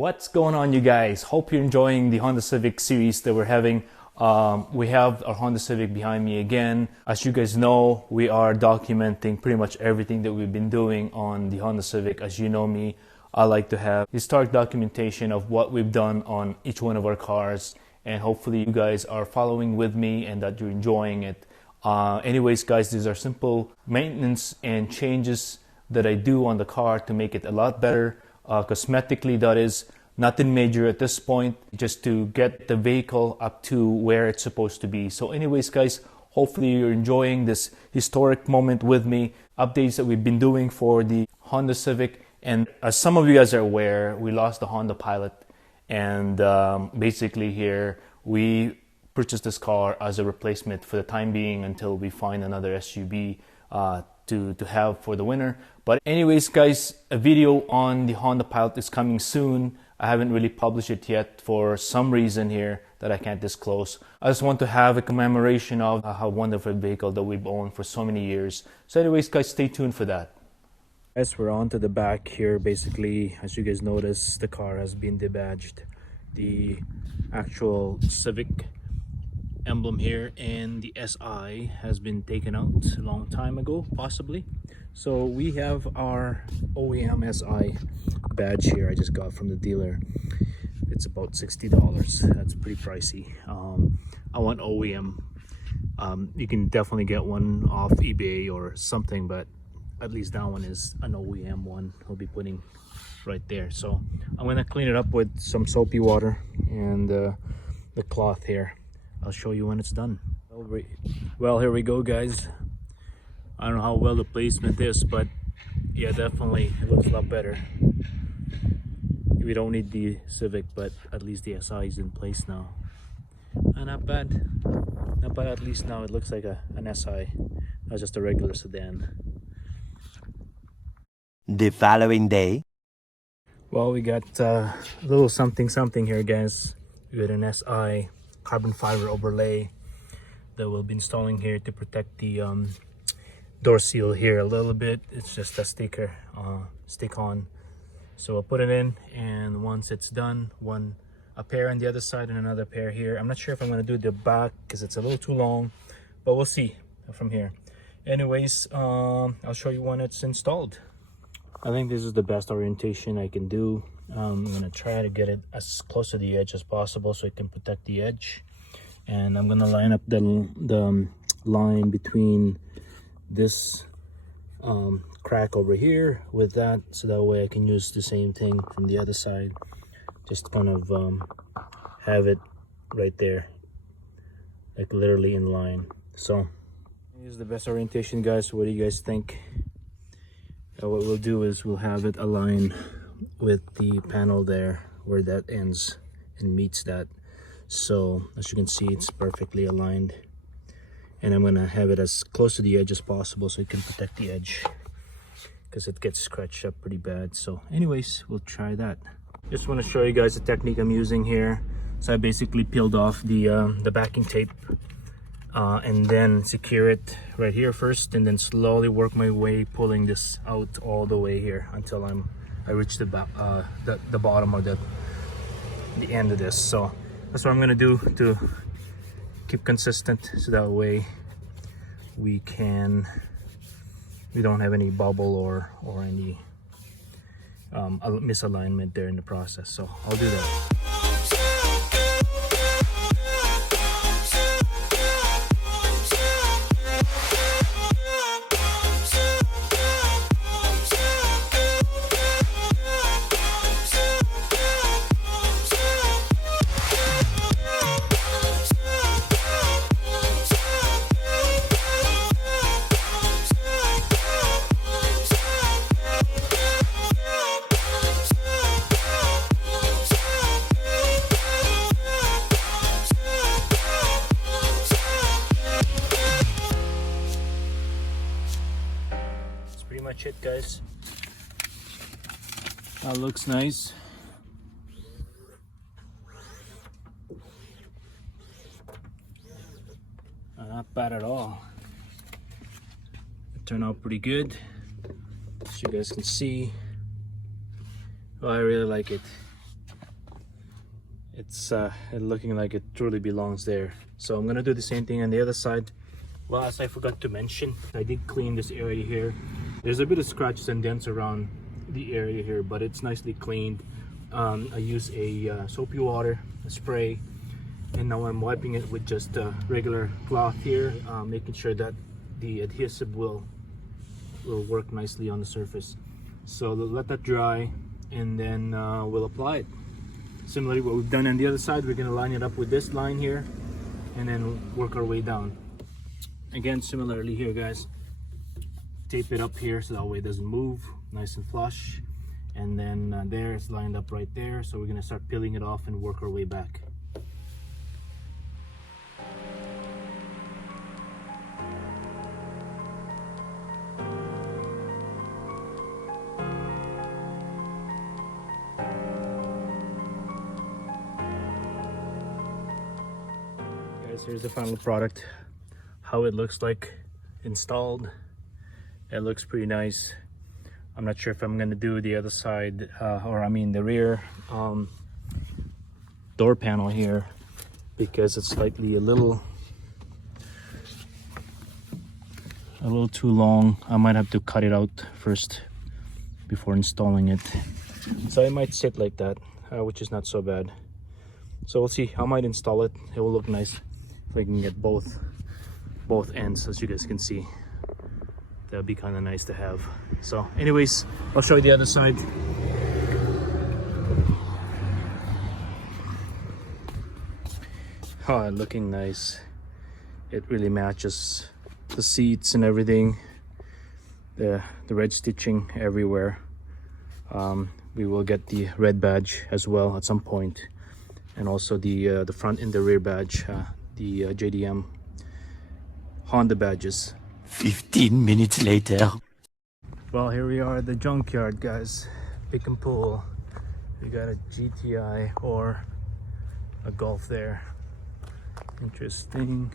What's going on, you guys? Hope you're enjoying the Honda Civic series that we're having. We have our Honda Civic behind me again. As you guys know, we are documenting pretty much everything that we've been doing on the Honda Civic. As you know me, I like to have historic documentation of what we've done on each one of our cars, and hopefully you guys are following with me and that you're enjoying it. Anyways, guys, these are simple maintenance and changes that I do on the car to make it a lot better. Cosmetically, that is, nothing major at this point, just to get the vehicle up to where it's supposed to be. So anyways, guys, hopefully you're enjoying this historic moment with me, updates that we've been doing for the Honda Civic. And as some of you guys are aware, we lost the Honda Pilot, and basically here we purchased this car as a replacement for the time being until we find another SUV to have for the winter. But anyways, guys, a video on the Honda Pilot is coming soon. I haven't really published it yet for some reason here that I can't disclose. I just want to have a commemoration of how wonderful vehicle that we've owned for so many years. So anyways, guys, stay tuned for that. Guys, we're on to the back here. Basically, as you guys notice, the car has been debadged. The actual Civic emblem here and the SI has been taken out a long time ago, possibly. So we have our OEM SI badge here I just got from the dealer. It's about $60. That's pretty pricey. I want OEM. You can definitely get one off eBay or something, but at least that one is an OEM one. I'll be putting right there. So I'm gonna clean it up with some soapy water and the cloth here. I'll show you when it's done. Well, here we go, guys. I don't know how well the placement is, but yeah, definitely it looks a lot better. We don't need the Civic, but at least the SI is in place now. Not bad. Not bad. At least now it looks like an SI, not just a regular sedan. The following day. Well, we got a little something here, guys. We got an SI carbon fiber overlay that we'll be installing here to protect the door seal here a little bit. It's just a sticker stick on, so I'll put it in, and once it's done, a pair on the other side and another pair here. I'm not sure if I'm going to do the back because it's a little too long, but we'll see from here. Anyways, I'll show you when it's installed. I think this is the best orientation I can do. I'm going to try to get it as close to the edge as possible so it can protect the edge. And I'm going to line up the line between this crack over here with that, so that way I can use the same thing from the other side. Just kind of have it right there, like literally in line. So here's the best orientation, guys. What do you guys think? What we'll do is we'll have it aligned with the panel there where that ends and meets that. So as you can see, it's perfectly aligned, and I'm gonna have it as close to the edge as possible so it can protect the edge, because it gets scratched up pretty bad. So anyways, we'll try that. Just want to show you guys the technique I'm using here. So I basically peeled off the backing tape and then secure it right here first, and then slowly work my way pulling this out all the way here until I reach the bottom or the end of this. So that's what I'm gonna do to keep consistent, so that way we don't have any bubble or any misalignment there in the process. So I'll do that. Pretty much it, guys. That looks nice. Not bad at all. It turned out pretty good, as you guys can see. Oh, I really like it. it's looking like it truly belongs there. So I'm gonna do the same thing on the other side. Well, as I forgot to mention, I did clean this area here. There's a bit of scratches and dents around the area here, but it's nicely cleaned. I use a soapy water, a spray, and now I'm wiping it with just a regular cloth here, making sure that the adhesive will work nicely on the surface. So let that dry, and then we'll apply it. Similarly, what we've done on the other side, we're gonna line it up with this line here, and then work our way down. Again, similarly here, guys, tape it up here so that way it doesn't move, nice and flush. And then there, it's lined up right there. So we're gonna start peeling it off and work our way back. Guys, here's the final product. How it looks like installed. It looks pretty nice. I'm not sure if I'm gonna do the other side, or I mean the rear door panel here, because it's slightly a little too long. I might have to cut it out first before installing it. So it might sit like that, which is not so bad. So we'll see. I might install it. It will look nice if I can get both ends, as you guys can see. That'd be kind of nice to have. So anyways, I'll show you the other side. Oh, looking nice. It really matches the seats and everything. The red stitching everywhere. We will get the red badge as well at some point, and also the front and the rear badge, the JDM Honda badges. 15 minutes later. Well, here we are at the junkyard, guys. Pick and pull. We got a GTI or a Golf there. Interesting.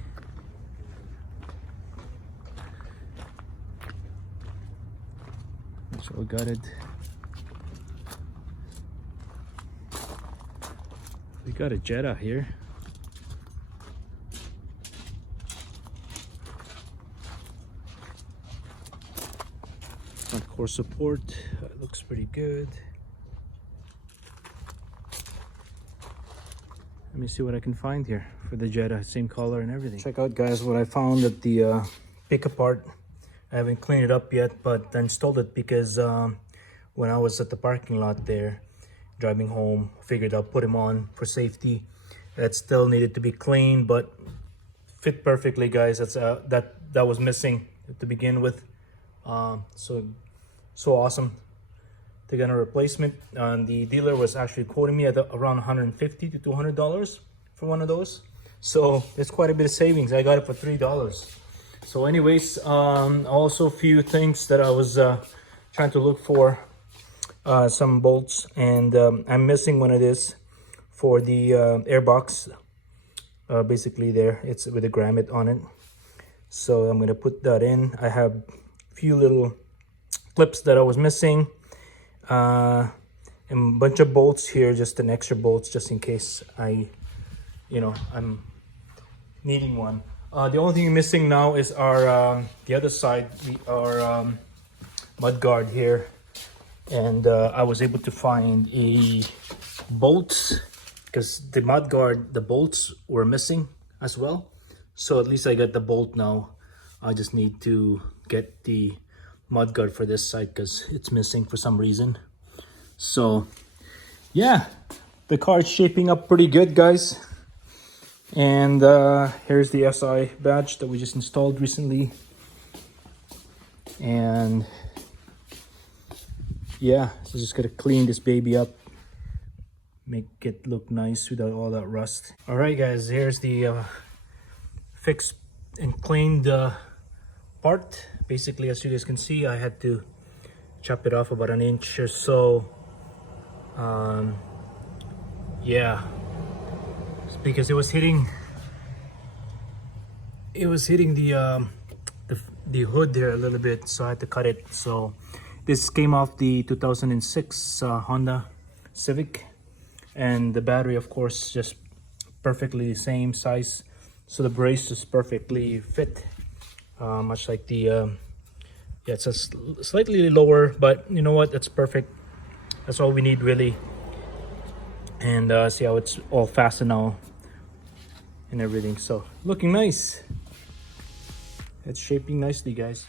So we got it. We got a Jetta here. Front core support, looks pretty good. Let me see what I can find here for the Jetta, same color and everything. Check out, guys, what I found at the pickup part. I haven't cleaned it up yet, but I installed it because when I was at the parking lot there driving home, figured I'll put him on for safety. That still needed to be cleaned, but fit perfectly, guys. That's that was missing to begin with. So awesome to get a replacement. The dealer was actually quoting me at around $150 to $200 for one of those. So it's quite a bit of savings. I got it for $3. So anyways, also a few things that I was trying to look for, some bolts, and I'm missing one of this for the airbox. Basically there, it's with a grommet on it. So I'm gonna put that in. I have a few little clips that I was missing, and a bunch of bolts here, just an extra bolts just in case I'm needing one. The only thing missing now is our the other side, our mud guard here, and I was able to find a bolt because the mud guard, the bolts were missing as well. So at least I got the bolt now. I just need to get the mud guard for this side because it's missing for some reason. So yeah, the car is shaping up pretty good, guys. And here's the SI badge that we just installed recently. And yeah, so just gotta clean this baby up, make it look nice without all that rust. All right, guys, here's the fixed and cleaned part. Basically, as you guys can see, I had to chop it off about an inch or so. Yeah, because it was hitting the hood there a little bit, so I had to cut it. So this came off the 2006 Honda Civic. and the battery, of course, just perfectly the same size, so the brace is perfectly fit, much like the yeah, it's a slightly lower, but you know what, that's perfect. That's all we need really. And see how it's all fastened now and everything, so looking nice. It's shaping nicely, guys.